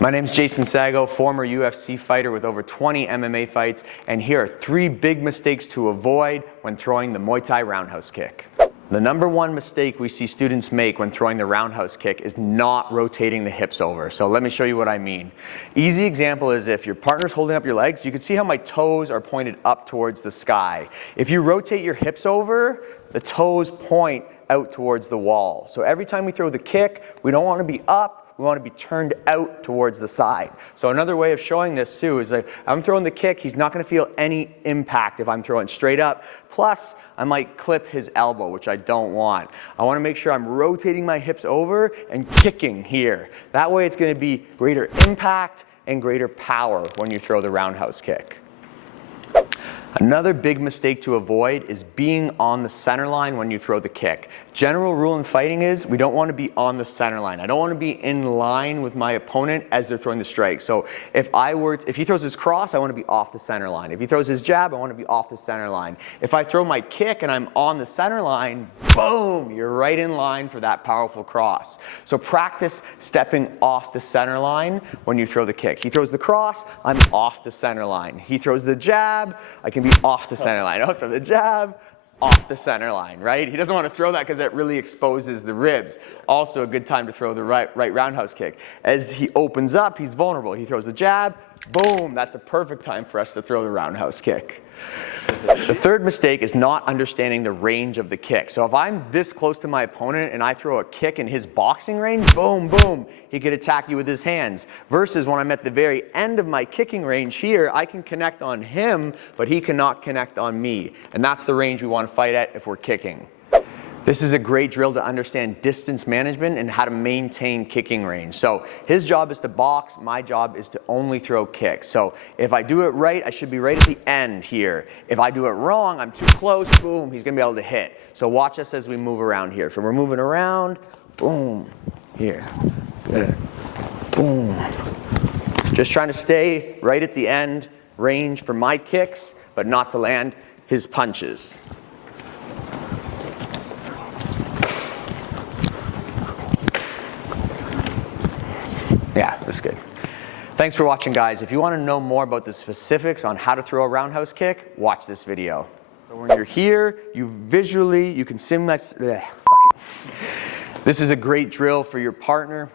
My name's Jason Sago, former UFC fighter with over 20 MMA fights, and here are 3 big mistakes to avoid when throwing the Muay Thai roundhouse kick. The number one mistake we see students make when throwing the roundhouse kick is not rotating the hips over. So let me show you what I mean. Easy example is if your partner's holding up your legs, you can see how my toes are pointed up towards the sky. If you rotate your hips over, the toes point out towards the wall. So every time we throw the kick, we don't want to be up, we want to be turned out towards the side. So another way of showing this too is that I'm throwing the kick, he's not going to feel any impact if I'm throwing straight up. Plus, I might clip his elbow, which I don't want. I want to make sure I'm rotating my hips over and kicking here. That way it's going to be greater impact and greater power when you throw the roundhouse kick. Another big mistake to avoid is being on the center line when you throw the kick. General rule in fighting is we don't want to be on the center line. I don't want to be in line with my opponent as they're throwing the strike. So if he throws his cross, I want to be off the center line. If he throws his jab, I want to be off the center line. If I throw my kick and I'm on the center line, boom, you're right in line for that powerful cross. So practice stepping off the center line when you throw the kick. He throws the cross, I'm off the center line. He throws the jab, I can be off the center line. I'll throw the jab, off the center line, right? He doesn't want to throw that because that really exposes the ribs. Also a good time to throw the right roundhouse kick. As he opens up, he's vulnerable. He throws the jab, boom, that's a perfect time for us to throw the roundhouse kick. The third mistake is not understanding the range of the kick. So if I'm this close to my opponent and I throw a kick in his boxing range, boom, boom, he could attack you with his hands. Versus when I'm at the very end of my kicking range here, I can connect on him, but he cannot connect on me. And that's the range we want to fight at if we're kicking. This is a great drill to understand distance management and how to maintain kicking range. So his job is to box, my job is to only throw kicks. So if I do it right, I should be right at the end here. If I do it wrong, I'm too close, boom, he's gonna be able to hit. So watch us as we move around here. So we're moving around, boom, here, boom. Just trying to stay right at the end range for my kicks, but not to land his punches. Yeah, that's good. Thanks for watching, guys. If you want to know more about the specifics on how to throw a roundhouse kick, watch this video. So when you're here, you can simulate. This is a great drill for your partner.